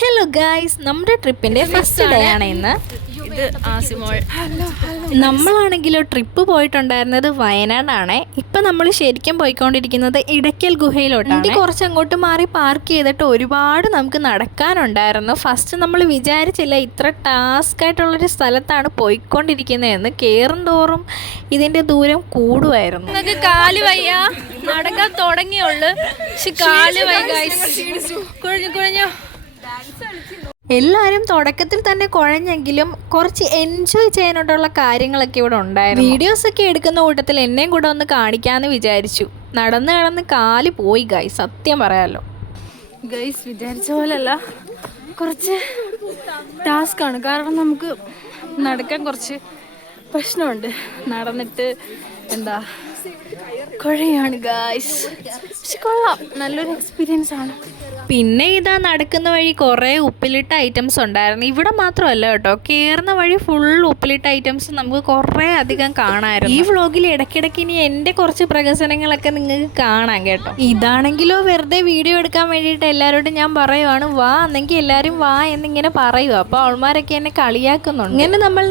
Hello guys, നമ്മുടെ ട്രിപ്പിന്റെ first day ആണ് ഇന്ന്. ഇത് ആസിമോൾ. നമ്മളാണെങ്കിലോ ട്രിപ്പ് പോയിട്ടുണ്ടായിരുന്നത് വയനാടാണ്. ഇപ്പം നമ്മൾ ശരിക്കും പോയിക്കൊണ്ടിരിക്കുന്നത് ഇടയ്ക്കൽ ഗുഹയിലോട്ടാണ്. കുറച്ച് അങ്ങോട്ട് മാറി പാർക്ക് ചെയ്തിട്ട് ഒരുപാട് നമുക്ക് നടക്കാനുണ്ടായിരുന്നു. ഫസ്റ്റ് നമ്മൾ വിചാരിച്ചില്ല ഇത്ര ടാസ്ക് ആയിട്ടുള്ളൊരു സ്ഥലത്താണ് പോയിക്കൊണ്ടിരിക്കുന്നതെന്ന്. കയറും തോറും ഇതിൻ്റെ ദൂരം കൂടുമായിരുന്നു. നിങ്ങൾക്ക് കാല് വയ്യ, നടക്കാൻ തുടങ്ങിയുള്ളു, പക്ഷെ കാല് വയ്യ ഗൈസ്. കുഴഞ്ഞു എല്ലാവരും തുടക്കത്തിൽ തന്നെ കുഴഞ്ഞെങ്കിലും കുറച്ച് എൻജോയ് ചെയ്യാനായിട്ടുള്ള കാര്യങ്ങളൊക്കെ ഇവിടെ ഉണ്ടായിരുന്നു. വീഡിയോസൊക്കെ എടുക്കുന്ന കൂട്ടത്തിൽ എന്നെയും കൂടെ ഒന്ന് കാണിക്കാമെന്ന് വിചാരിച്ചു. നടന്ന് കാല് പോയി ഗൈസ്, സത്യം പറയാലോ ഗൈസ്. വിചാരിച്ച പോലല്ല, കുറച്ച് ടാസ്ക്കാണ്. കാരണം നമുക്ക് നടക്കാൻ കുറച്ച് പ്രശ്നമുണ്ട്. നടന്നിട്ട് എന്താ കുഴയാണ് ഗൈസ്, പക്ഷെ കൊള്ളാം, നല്ലൊരു എക്സ്പീരിയൻസ് ആണ്. പിന്നെ ഇതാ നടക്കുന്ന വഴി കുറേ ഉപ്പിലിട്ട ഐറ്റംസ് ഉണ്ടായിരുന്നു. ഇവിടെ മാത്രമല്ല കേട്ടോ, കയറുന്ന വഴി ഫുൾ ഉപ്പിലിട്ട ഐറ്റംസ് നമുക്ക് കുറേ അധികം കാണാമായിരുന്നു. ഈ വ്ളോഗിൽ ഇടയ്ക്കിടയ്ക്ക് ഇനി എൻ്റെ കുറച്ച് പ്രകസനങ്ങളൊക്കെ നിങ്ങൾക്ക് കാണാം കേട്ടോ. ഇതാണെങ്കിലോ വെറുതെ വീഡിയോ എടുക്കാൻ വേണ്ടിയിട്ട് എല്ലാവരോടും ഞാൻ പറയുവാണ്, വാ എന്നെങ്കിൽ എല്ലാവരും വാ എന്നിങ്ങനെ പറയുക. അപ്പോൾ അവൾമാരൊക്കെ എന്നെ കളിയാക്കുന്നുണ്ട്. ഇങ്ങനെ നമ്മൾ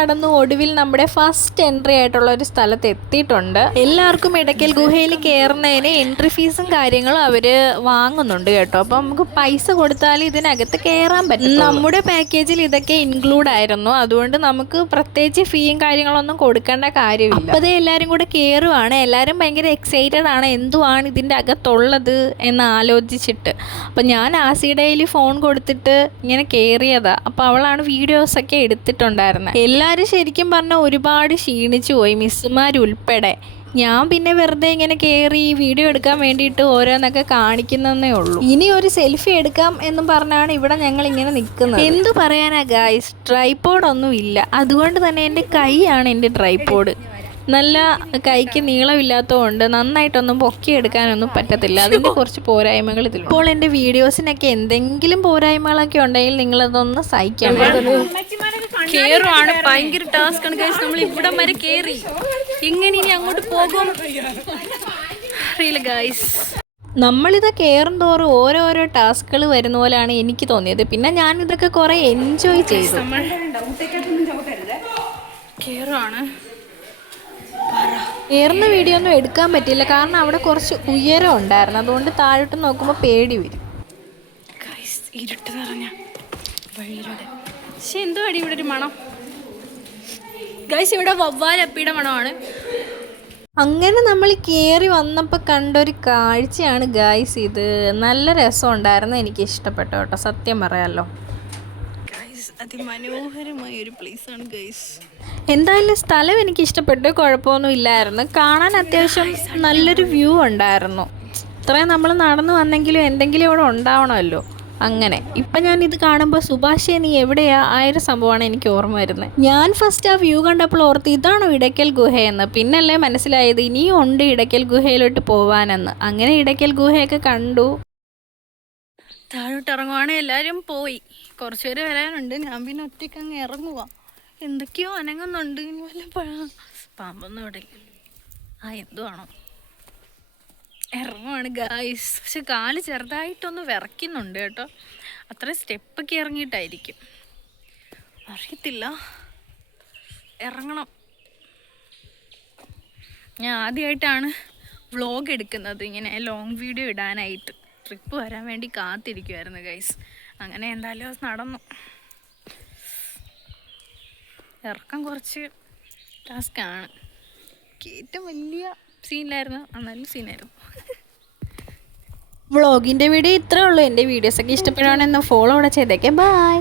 നടന്ന് ഒടുവിൽ നമ്മുടെ ഫസ്റ്റ് എൻട്രി ആയിട്ടുള്ള ഒരു സ്ഥലത്ത് എത്തിയിട്ടുണ്ട്. എല്ലാവർക്കും ഇടയ്ക്കൽ ഗുഹയിൽ കയറുന്നതിന് എൻട്രി ഫീസും കാര്യങ്ങളും അവർ വാങ്ങുന്നുണ്ട് കേട്ടോ. അപ്പോൾ നമുക്ക് പൈസ കൊടുത്താൽ ഇതിനകത്ത് കയറാൻ പറ്റും. നമ്മുടെ പാക്കേജിൽ ഇതൊക്കെ ഇൻക്ലൂഡ് ആയിരുന്നു. അതുകൊണ്ട് നമുക്ക് പ്രത്യേകിച്ച് ഫീയും കാര്യങ്ങളൊന്നും കൊടുക്കേണ്ട കാര്യമില്ല. അപ്പോൾ എല്ലാവരും കൂടെ കയറുവാണ്. എല്ലാവരും ഭയങ്കര എക്സൈറ്റഡ് ആണ്, എന്തുവാണ് ഇതിൻ്റെ അകത്തുള്ളത് എന്ന് ആലോചിച്ചിട്ട്. അപ്പോൾ ഞാൻ ആസിയുടെ കയ്യിൽ ഫോൺ കൊടുത്തിട്ട് ഇങ്ങനെ കയറിയതാണ്. അപ്പോൾ അവളാണ് വീഡിയോസൊക്കെ എടുത്തിട്ടുണ്ടായിരുന്നത്. എല്ലാവരും ശരിക്കും പറഞ്ഞാൽ ഒരുപാട് ക്ഷീണിച്ചു പോയി, മിസ്സുമാരുൾപ്പെടെ. ഞാൻ പിന്നെ വെറുതെ ഇങ്ങനെ കയറി വീഡിയോ എടുക്കാൻ വേണ്ടിയിട്ട് ഓരോന്നൊക്കെ കാണിക്കുന്നതേ ഉള്ളൂ. ഇനി ഒരു സെൽഫി എടുക്കാം എന്നും പറഞ്ഞാണ് ഇവിടെ ഞങ്ങൾ ഇങ്ങനെ നിൽക്കുന്നത്. എന്തു പറയാനാ ഗായ്സ്, ട്രൈപോഡൊന്നും ഇല്ല. അതുകൊണ്ട് തന്നെ എൻ്റെ കൈയാണ് എൻ്റെ ട്രൈപോഡ്. നല്ല കൈക്ക് നീളമില്ലാത്തതുകൊണ്ട് നന്നായിട്ടൊന്നും പൊക്കിയെടുക്കാനൊന്നും പറ്റത്തില്ല. അതിൻ്റെ കുറച്ച് പോരായ്മകൾ ഇതിൽ. ഇപ്പോൾ എൻ്റെ വീഡിയോസിനൊക്കെ എന്തെങ്കിലും പോരായ്മകളൊക്കെ ഉണ്ടെങ്കിൽ നിങ്ങളതൊന്ന് സഹിക്കണം. കേറുവാണ്, ഭയങ്കര ടാസ്ക് ആണ് ഗൈസ്. നമ്മൾ ഇവിടം വരെ കയറി, എങ്ങനെ ഇനി അങ്ങോട്ട് പോകും അറിയില്ല ഗൈസ്. നമ്മളിത് കയറും തോറും ഓരോരോ ടാസ്കുകൾ വരുന്ന പോലെയാണ് എനിക്ക് തോന്നിയത്. പിന്നെ ഞാൻ ഇതൊക്കെ കുറേ എൻജോയ് ചെയ്തു. നമ്മൾ കേറുവാണ്. കയറുന്ന വീഡിയോ ഒന്നും എടുക്കാൻ പറ്റില്ല, കാരണം അവിടെ കുറച്ച് ഉയരം ഉണ്ടായിരുന്നു. അതുകൊണ്ട് താഴോട്ട് നോക്കുമ്പോൾ പേടി വരും. ഇരുട്ട് നിറഞ്ഞ വഴിയിലൂടെ, പക്ഷെ എന്തോ അടി ഇവിടെ ഒരു മണം ഗൈസ്. ഇവിടെ വവ്വാലപ്പിയുടെ മണമാണ്. അങ്ങനെ നമ്മൾ കയറി വന്നപ്പോൾ കണ്ടൊരു കാഴ്ചയാണ് ഗൈസ് ഇത്. നല്ല രസമുണ്ടായിരുന്നു, എനിക്ക് ഇഷ്ടപ്പെട്ടു കേട്ടോ, സത്യം പറയാമല്ലോ. അതിമനോഹരമായ ഒരു പ്ലേസ് ആണ് ഗൈസ്. എന്തായാലും സ്ഥലം എനിക്ക് ഇഷ്ടപ്പെട്ടു, കുഴപ്പമൊന്നും ഇല്ലായിരുന്നു. കാണാൻ അത്യാവശ്യം നല്ലൊരു വ്യൂ ഉണ്ടായിരുന്നു. ഇത്രയും നമ്മൾ നടന്നു വന്നെങ്കിലും എന്തെങ്കിലും ഇവിടെ ഉണ്ടാവണമല്ലോ. അങ്ങനെ ഇപ്പം ഞാനിത് കാണുമ്പോൾ സുഭാഷേ നീ എവിടെയാ ആയൊരു സംഭവമാണ് എനിക്ക് ഓർമ്മ വരുന്നത്. ഞാൻ ഫസ്റ്റ് ആ വ്യൂ കണ്ടപ്പോൾ ഓർത്ത് ഇതാണോ ഇടയ്ക്കൽ ഗുഹയെന്ന്. പിന്നല്ലേ മനസ്സിലായത് ഇനിയും ഉണ്ട് ഇടയ്ക്കൽ ഗുഹയിലോട്ട് പോവാനെന്ന്. അങ്ങനെ ഇടയ്ക്കൽ ഗുഹയൊക്കെ കണ്ടു. താഴോട്ട് ഇറങ്ങുവാണ്. എല്ലാവരും പോയി, കുറച്ച് പേര് വരാനുണ്ട്. ഞാൻ പിന്നെ ഒറ്റയ്ക്ക് അങ്ങ് ഇറങ്ങുക. എന്തൊക്കെയോ അനങ്ങുന്നുണ്ട്. ഇനി വല്ല പാമ്പൊന്നും ഇവിടെ എന്തുവാണോ. ഇറങ്ങുവാണ് ഗായ്സ്. പക്ഷെ കാല് ചെറുതായിട്ടൊന്ന് വിറയ്ക്കുന്നുണ്ട് കേട്ടോ. അത്ര സ്റ്റെപ്പൊക്കെ ഇറങ്ങിയിട്ടായിരിക്കും, അറിയത്തില്ല. ഇറങ്ങണം. ഞാൻ ആദ്യമായിട്ടാണ് വ്ളോഗ് എടുക്കുന്നത്, ഇങ്ങനെ ലോങ് വീഡിയോ ഇടാനായിട്ട്. ട്രിപ്പ് വരാൻ വേണ്ടി കാത്തിരിക്കുമായിരുന്നു ഗൈസ്. അങ്ങനെ എന്തായാലും അത് നടന്നു. ഇറക്കം കുറച്ച് ടാസ്ക്കാണ്. കയറ്റം വലിയ സീനിലായിരുന്നു, നല്ല സീനായിരുന്നു. വ്ളോഗിൻ്റെ വീഡിയോ ഇത്രേ ഉള്ളൂ. എൻ്റെ വീഡിയോസൊക്കെ ഇഷ്ടപ്പെടുകയാണെന്ന് ഫോളോ കൂടെ ചെയ്തേക്കെ. ബൈ.